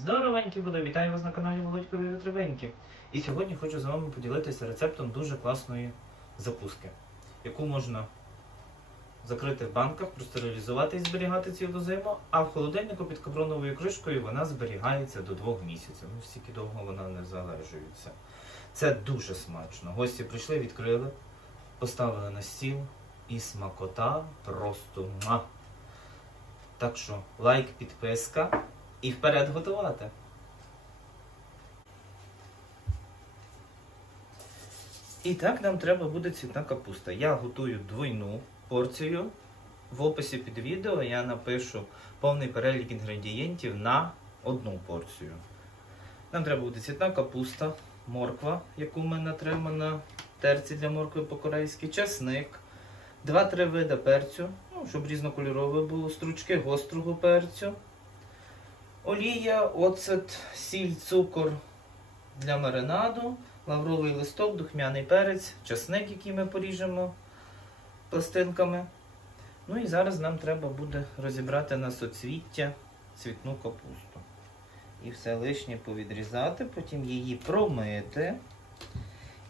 Здоровенькі були! Вітаю вас на каналі Володькові Витривенькі. І сьогодні хочу з вами поділитися рецептом дуже класної закуски, яку можна закрити в банках, простерилізувати і зберігати цілу зиму, а в холодильнику під капроновою кришкою вона зберігається до двох місяців. Ну, стільки довго вона не залежується. Це дуже смачно. Гості прийшли, відкрили, поставили на стіл і смакота просто ма. Так що лайк, підписка і вперед готувати. І так нам треба буде цвітна капуста. Я готую двойну порцію. В описі під відео я напишу повний перелік інгредієнтів на одну порцію. Нам треба буде цвітна капуста, морква, яку ми натримо на терці для моркви по-корейськи, чесник, 2-3 вида перцю, ну, щоб різнокольорове було, стручки гострого перцю, олія, оцет, сіль, цукор для маринаду, лавровий листок, духмяний перець, чесник, який ми поріжемо пластинками. Ну і зараз нам треба буде розібрати на соцвіття цвітну капусту. І все лишнє повідрізати, потім її промити.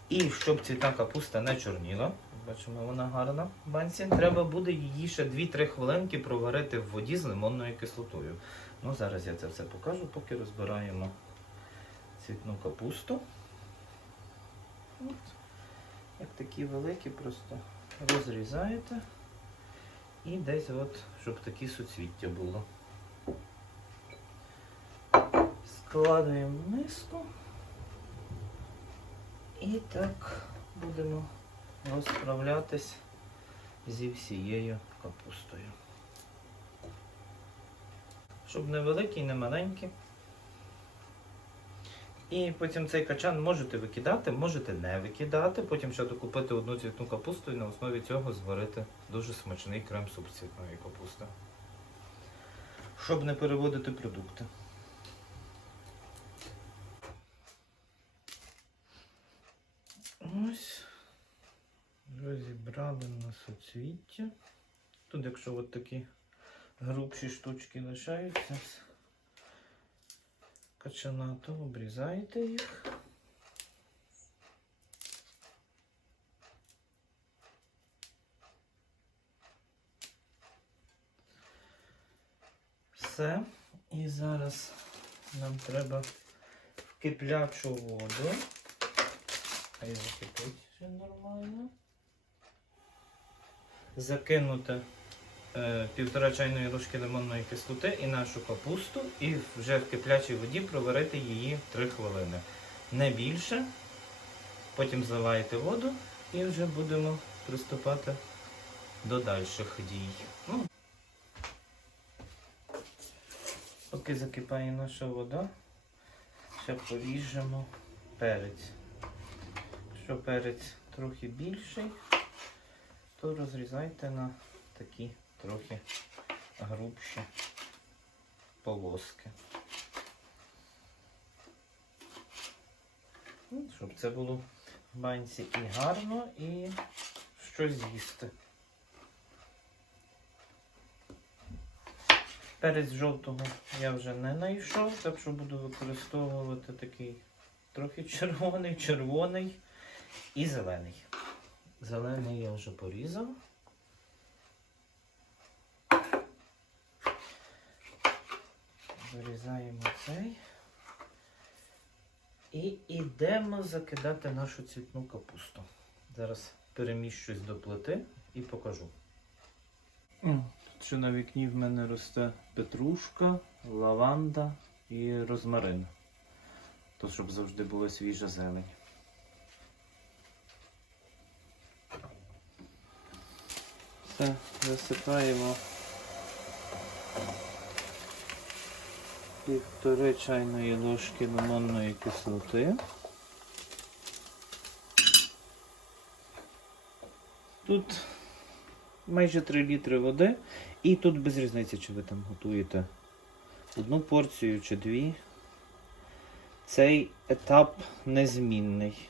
І щоб цвітна капуста не чорніла, бачимо, вона гарна в банці, треба буде її ще 2-3 хвилинки проварити в воді з лимонною кислотою. Ну, зараз я це все покажу, поки розбираємо цвітну капусту. От. Як такі великі, просто розрізаєте. І десь от, щоб такі суцвіття було. Складуємо в миску. І так будемо розправлятись зі всією капустою. Щоб не великий, не маленький. І потім цей качан можете викидати, можете не викидати. Потім ще докупити одну цвітну капусту і на основі цього зварити дуже смачний крем-суп цвітної капусти. Щоб не переводити продукти. Ось. Розібрали на соцвіття. Тут, якщо от такі грубші штучки лишаються з качана, то обрізаєте їх. Все. І зараз нам треба в киплячу воду. Хай закипить все нормально. Закинути півтора чайної ложки лимонної кислоти і нашу капусту, і вже в киплячій воді проварити її 3 хвилини. Не більше. Потім зливаєте воду і вже будемо приступати до дальших дій. Ну, поки закипає наша вода, ще поріжемо перець. Якщо перець трохи більший, то розрізайте на такі трохи грубші полоски. Ну, Щоб це було в банці і гарно, і щось з'їсти. Перець жовтого я вже не знайшов, так що буду використовувати такий трохи червоний, червоний і зелений. Зелений я вже порізав. Вирізаємо цей. І йдемо закидати нашу цвітну капусту. Зараз переміщусь до плити і покажу. Тут що на вікні в мене росте петрушка, лаванда і розмарин. То, щоб завжди була свіжа зелень. Все, засипаємо півтори чайної ложки лимонної кислоти. Тут майже 3 літри води, і тут без різниці, чи ви там готуєте одну порцію чи дві. Цей етап незмінний.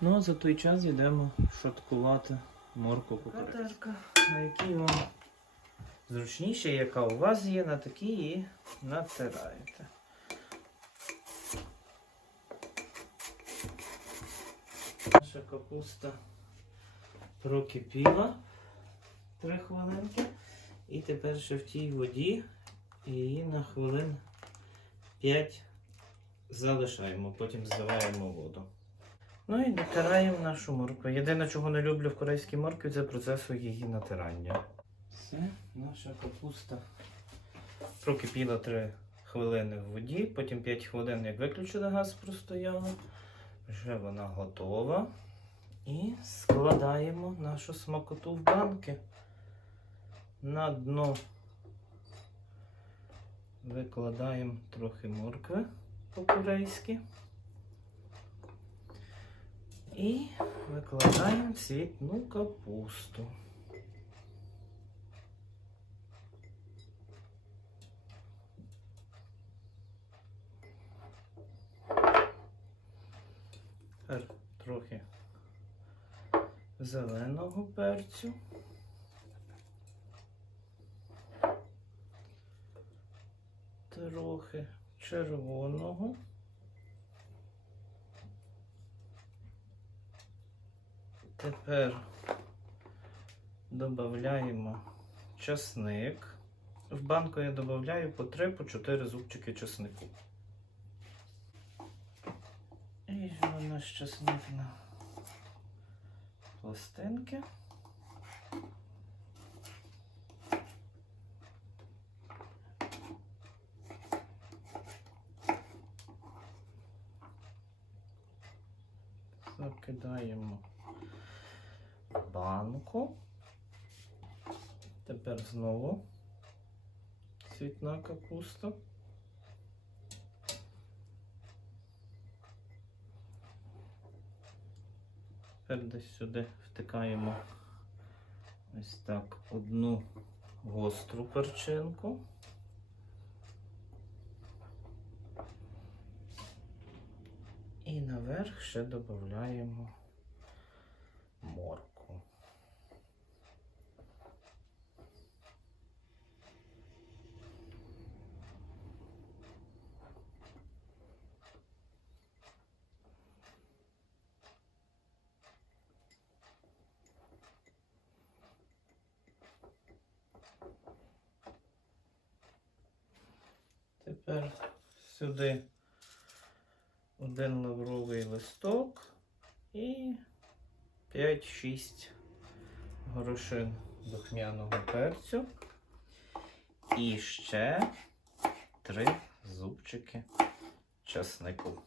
Ну, а за той час йдемо шаткувати морку Катерка. на якій вам зручніше, яка у вас є, на такі і натираєте. Наша капуста прокипіла 3 хвилинки. І тепер ще в тій воді її на хвилин 5 залишаємо, потім зливаємо воду. Ну і натираємо нашу моркву. Єдине, чого не люблю в корейській моркві, це процесу її натирання. Все, наша капуста прокипіла 3 хвилини в воді, потім 5 хвилин, як виключили газ, простояла. Вже вона готова. І складаємо нашу смакоту в банки. На дно викладаємо трохи моркви по-корейськи. І викладаємо цвітну капусту. Тепер трохи зеленого перцю. Трохи червоного. Тепер додаємо часник. В банку я додаю по 3 по 4 зубчики часнику. І візьму наш часник на пластинки. Закидаємо банку. Тепер знову цвітна капуста. Тепер десь сюди втикаємо ось так одну гостру перчинку. І наверх ще додаємо морку. Тепер сюди один лавровий листок і 5-6 горошин духмяного перцю. І ще 3 зубчики часнику.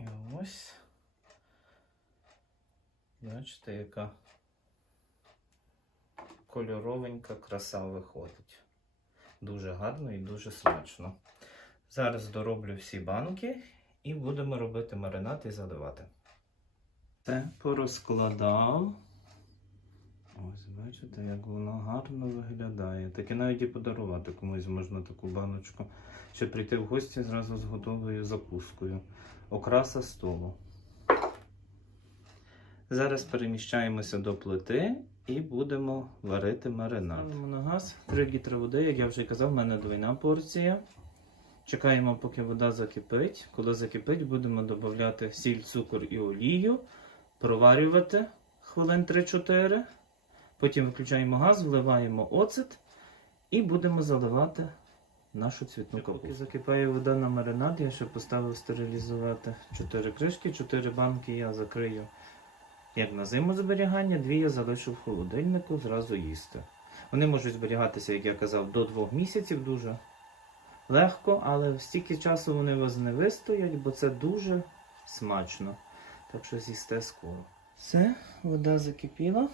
І ось. Бачите, яка кольоровенька краса виходить. Дуже гарно і дуже смачно. Зараз дороблю всі банки і будемо робити маринад і заливати. Це порозкладав. Ось, бачите, як воно гарно виглядає. Таке навіть і подарувати комусь можна таку баночку. Чи прийти в гості зразу з готовою закускою. Окраса столу. Зараз переміщаємося до плити і будемо варити маринад. Ставимо на газ 3 літри води, як я вже казав, в мене двойна порція. Чекаємо, поки вода закипить. Коли закипить, будемо додати сіль, цукор і олію, проварювати хвилин 3-4. Потім виключаємо газ, вливаємо оцет і будемо заливати нашу цвітну капусту. Поки закипає вода на маринад, я ще поставив стерилізувати 4 кришки, 4 банки я закрию як на зиму зберігання, дві я залишу в холодильнику, зразу їсти. Вони можуть зберігатися, як я казав, до 2 місяців дуже легко, але стільки часу вони вас не вистоять, бо це дуже смачно. Так що з'їсте скоро. Все, вода закипіла.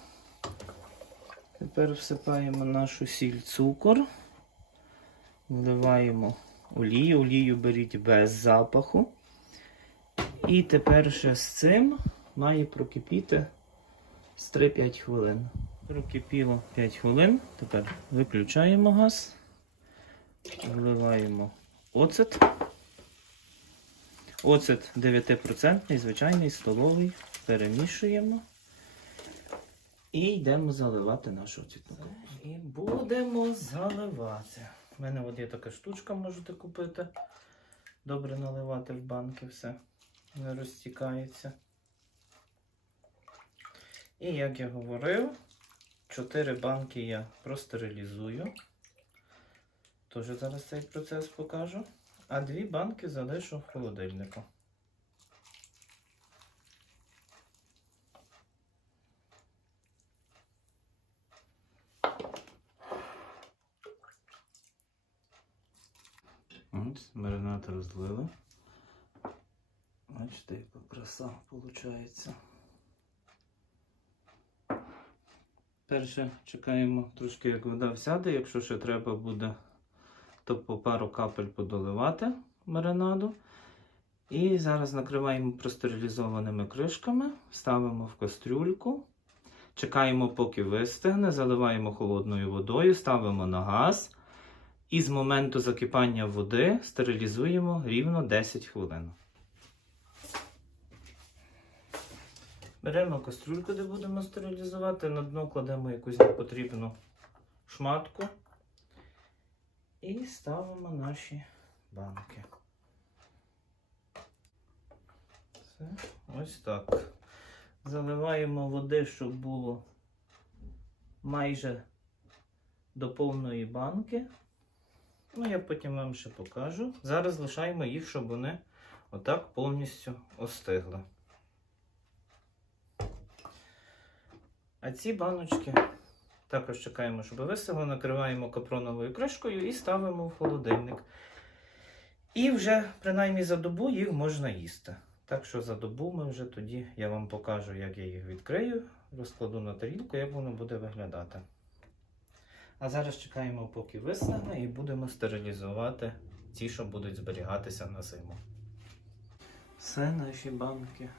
Тепер всипаємо нашу сіль цукор. Вливаємо олію. Олію беріть без запаху. І тепер ще з цим має прокипіти з 3-5 хвилин. Прокипіло 5 хвилин. Тепер виключаємо газ, вливаємо оцет. Оцет 9%, звичайний столовий. Перемішуємо. І йдемо заливати нашу оцітну. І будемо заливати. У мене от є така штучка, можете купити. Добре наливати в банки все. Не розтікається. І як я говорив, 4 банки я простерилізую. Теж зараз цей процес покажу. А дві банки залишу в холодильнику. Ось, маринад розлили. Бачите, яка краса виходить. Перше чекаємо трошки, як вода всяде. Якщо ще треба буде, то по пару капель подоливати маринаду. І зараз накриваємо простерилізованими кришками, ставимо в кастрюльку. Чекаємо, поки вистигне, заливаємо холодною водою, ставимо на газ. І з моменту закипання води стерилізуємо рівно 10 хвилин. Беремо кастрюльку, де будемо стерилізувати, на дно кладемо якусь непотрібну шматку і ставимо наші банки. Все, ось так. Заливаємо води, щоб було майже до повної банки. Ну, я потім вам ще покажу. Зараз лишаємо їх, щоб вони отак повністю остигли. А ці баночки також чекаємо, щоб висохли, накриваємо капроновою кришкою і ставимо в холодильник. І вже, принаймні, за добу їх можна їсти. Так що за добу ми вже тоді я вам покажу, як я їх відкрию, розкладу на тарілку, як воно буде виглядати. А зараз чекаємо, поки висохне, і будемо стерилізувати ті, що будуть зберігатися на зиму. Все, наші банки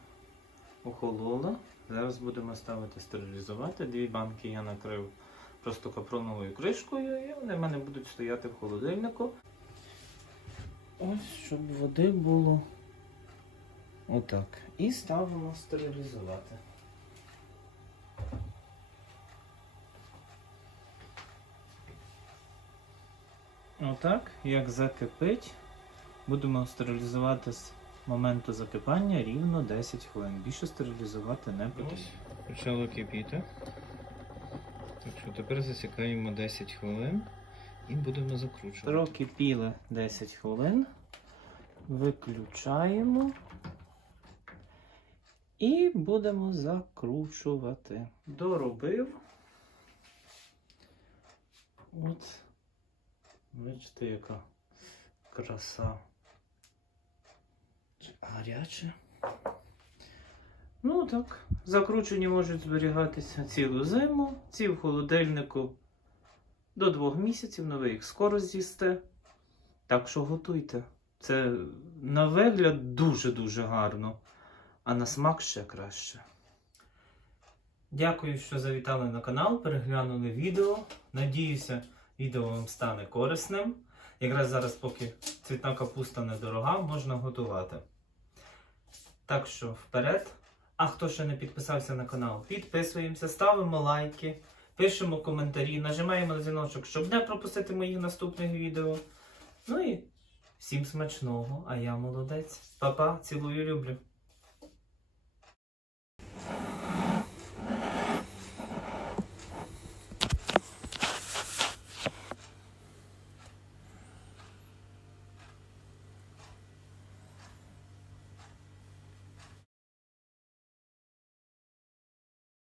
охололи. Зараз будемо ставити стерилізувати. Дві банки я накрив просто капроновою кришкою, і вони в мене будуть стояти в холодильнику. Ось, щоб води було отак. І ставимо стерилізувати. Отак, як закипить, будемо стерилізувати з моменту закипання рівно 10 хвилин. Більше стерилізувати не потрібно. Почало кипіти. Так що тепер засікаємо 10 хвилин і будемо закручувати. Прокипіли 10 хвилин. Виключаємо. І будемо закручувати. Доробив. От. Бачите, яка краса. Гаряче. Ну так, закручені можуть зберігатися цілу зиму, ці в холодильнику до двох місяців, ну ви їх скоро з'їсте. Так що готуйте. Це на вигляд дуже-дуже гарно, а на смак ще краще. Дякую, що завітали на канал, переглянули відео. Надіюся, відео вам стане корисним. Якраз зараз, поки цвітна капуста недорога, можна готувати. Так що вперед. А хто ще не підписався на канал, підписуємося, ставимо лайки, пишемо коментарі, нажимаємо на дзвіночок, щоб не пропустити моїх наступних відео. Ну і всім смачного, а я молодець. Па-па, цілую, люблю.